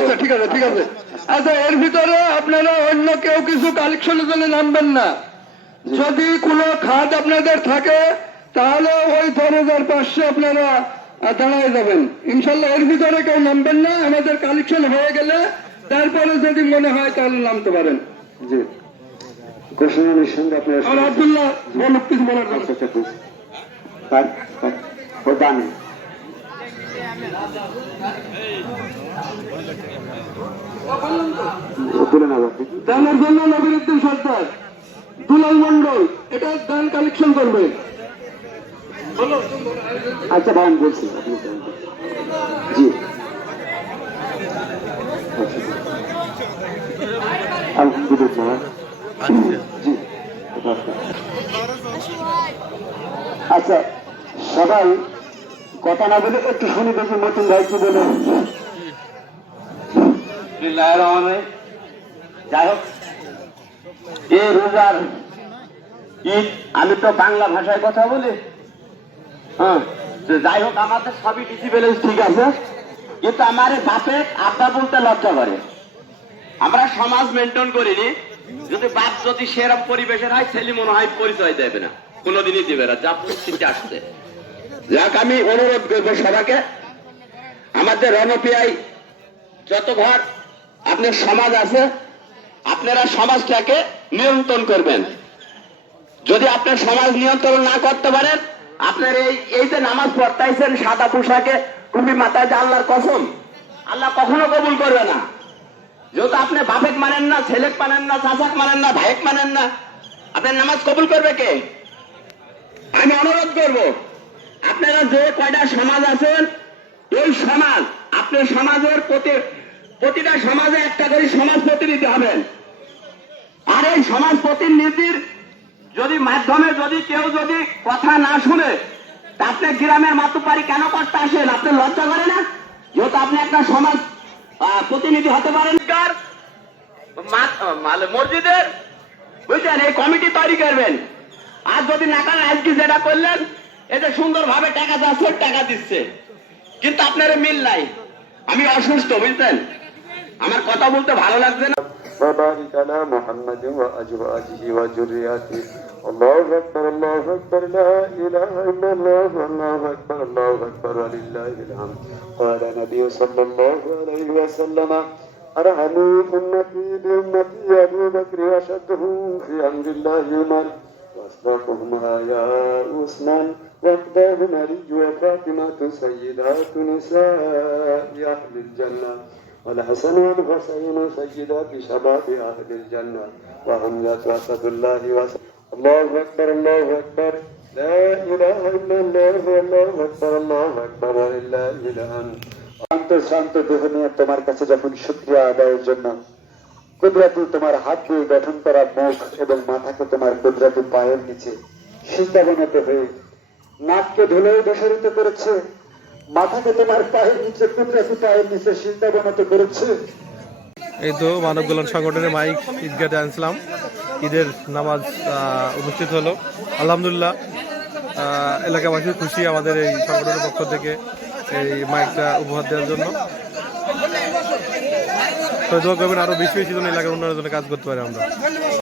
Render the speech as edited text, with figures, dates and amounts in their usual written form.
আচ্ছা ঠিক আছে ঠিক আছে। আচ্ছা এর ভিতরে আপনারা অন্য কেউ কিছু কালেকশনের জন্য নামবেন না। যদি কোনো খাত আপনাদের থাকে তাহলে ওই 4500 আপনারা দাঁড়ায় যাবেন ইনশাল্লাহ। এর ভিতরে কেউ নামবেন না, আমাদের কালেকশন হয়ে গেলে তারপরে যদি মনে হয় তাহলে নামতে পারেন। জি ঘোষণা নিঃসন্দেহে আপনারা আর আব্দুল্লাহ বলুক কিছু বলার জন্য। আচ্ছা আচ্ছা ও দানি তুলে না দানের জন্য নবীরুদ্দিন সর্দার, দুলাল মন্ডল এটা দান কালেকশন করবে। আচ্ছা ভাই আমি বলছি আপনি জি আলহামদুলিল্লাহ জি আচ্ছা সবাই কথা না বলে একটু শুনি দেখি নতুন ভাই কি বলে। যাই হোক এই রোজার ঈদ আমি তো বাংলা ভাষায় কথা বলি, হ্যাঁ যাই হোক আমাদের সবই ডিসিপ্লিন ঠিক আছে, কিন্তু আমার বাপে আব্বা বলতে লজ্জা করে। আমরা সমাজ মেনটেন করিনি, যদি বাপ যদি সেরকম পরিবেশের হয় ছেলে মনে হয় পরিচয় দেবে না, কোনোদিনই দেবে না, যা পরিস্থিতি আসছে। যাক আমি অনুরোধ করবো সবাইকে, আমাদের রণপিয়ায় যত ঘর আপনার সমাজ আছে আপনারা সমাজটাকে নিয়ন্ত্রণ করবেন। যদি আপনার সমাজ নিয়ন্ত্রণ না করতে পারেন, আপনার এই যে নামাজ পড়তাইছেন সাদা পোশাকে টুপি মাথায়, যে আল্লাহর কসম আল্লাহ কখনো কবুল করবে না। যেহেতু আপনি বাপেক মানেন না, ছেলেক মানেন না, চাচাক মানেন না, ভাইক মানেন না, আপনার নামাজ কবুল করবে কে? আমি অনুরোধ করব আপনারা যে কয়টা সমাজ আছেন ওই সমাজ, আপনার সমাজের প্রতিটা সমাজে একটা করে সমাজ প্রতিনিধি হবেন। আর এই সমাজ প্রতিনিধির যদি মাধ্যমে যদি কেউ যদি কথা না শুনে, তা আপনি গ্রামের মাতুপারি কেন করতে আসেন? আপনি লজ্জা করে না? যেহেতু আপনি একটা সমাজ প্রতিনিধি হতে পারেন, মসজিদের বুঝছেন এই কমিটি তৈরি করবেন। আর যদি না করেন আজকে যেটা করলেন, এই যে সুন্দরভাবে টাকা যাচ্ছে টাকা দিচ্ছে, কিন্তু আপনার মিল নাই। আমি অসুস্থ বুঝছেন, আমার কথা বলতে ভালো লাগছে না। وبارك على محمد وأزواجه وذرياته. الله أكبر الله أكبر لا إله إلا الله الله أكبر الله أكبر ولله الحمد. قال النبي صلى الله عليه وسلم أرحم أمتي بأمتي أبو بكر وأشدهم في أمر الله عمر وأصدقهم يا عثمان وأقداهم علي وفاطمة سيدات نساء أهل الجنة والحسن والحسين سيدات شباب أهل الجنة وحمزة أسد الله الله أكبر الله أكبر لا إله إلا الله الله أكبر الله أكبر ولله الحمد. শান্ত দেহ নিয়ে তোমার কাছে যখন শুকরিয়া আদায়ের জন্য কুদরতি তোমার হাত দিয়ে গঠন করা মুখ এবং মাথাকে তোমার কুদরতি পায়ের নিচে সিদ্ধাবনত হয়ে নাককে ধুলেও দোষারিত করেছে, মাথাকে তোমার পায়ের নিচে কুদরতি পায়ের নিচে সিদ্ধাবনত করেছে। এই তো মানব কল্যাণ সংগঠনের মাইক ঈদগাহে আনছিলাম, ঈদের নামাজ অনুষ্ঠিত হলো আলহামদুলিল্লাহ। এলাকাবাসী খুশি আমাদের এই সংগঠনের পক্ষ থেকে এই মাইকটা উপহার দেওয়ার জন্য। তো দোয়া করবেন আরো বেশি বেশি জন এলাকার উন্নয়নের জন্য কাজ করতে পারি আমরা।